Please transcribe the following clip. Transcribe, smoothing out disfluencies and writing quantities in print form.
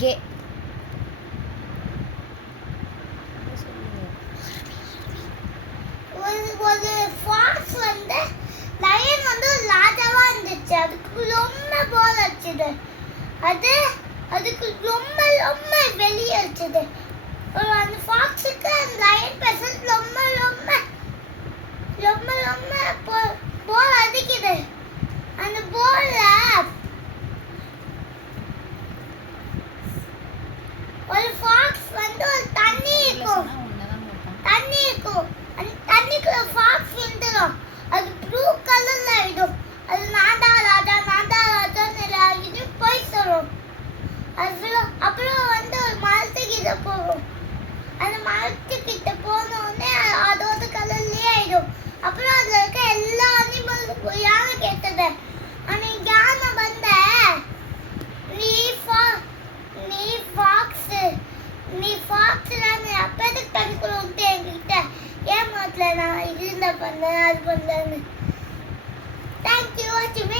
K ஒரு Fox வந்து line வந்து ஒரு ராஜாவா இருந்துச்சு. அதுக்கு ரொம்ப போர் அடிச்சது. அதுக்கு ரொம்ப ரொம்ப வெளியே அடிச்சது. அந்த ஃபாக்ஸுக்கு அந்த லயன் பேசுறது ரொம்ப ரொம்ப ரொம்ப ரொம்ப போர் அடிக்குது. அந்த போர்ல ஒரு ஃபாக்ஸ் வந்து ஒரு தண்ணி இருக்கும். அந்த தண்ணிக்குள்ள ஃபாக்ஸ் விழுந்துடும். அது ப்ளூ கலர்ல ஆயிடும். அது நான்தா ராஜான்னு எல்லாருக்கிட்டையும் போய் சொல்லும். அப்புறம் வந்து ஒரு மரத்துக்கிட்ட போகும். அந்த மரத்துக்கிட்ட போன உடனே அதோட கலர்லயே ஆயிடும். அப்புறம் அதுல இருக்க எல்லா அனிமல்ஸும் யானை கேட்டது. அன்னைக்கு யானை வந்த நீ ஃபாக்ஸ் தானே, அப்ப எதுக்கு தண்ணிக்குள்ள விட்டு என்கிட்ட ஏமாத்தல நான் இது பண்ணேன் அது பண்ணேன்னு. தேங்க்யூ வாட்சிங்.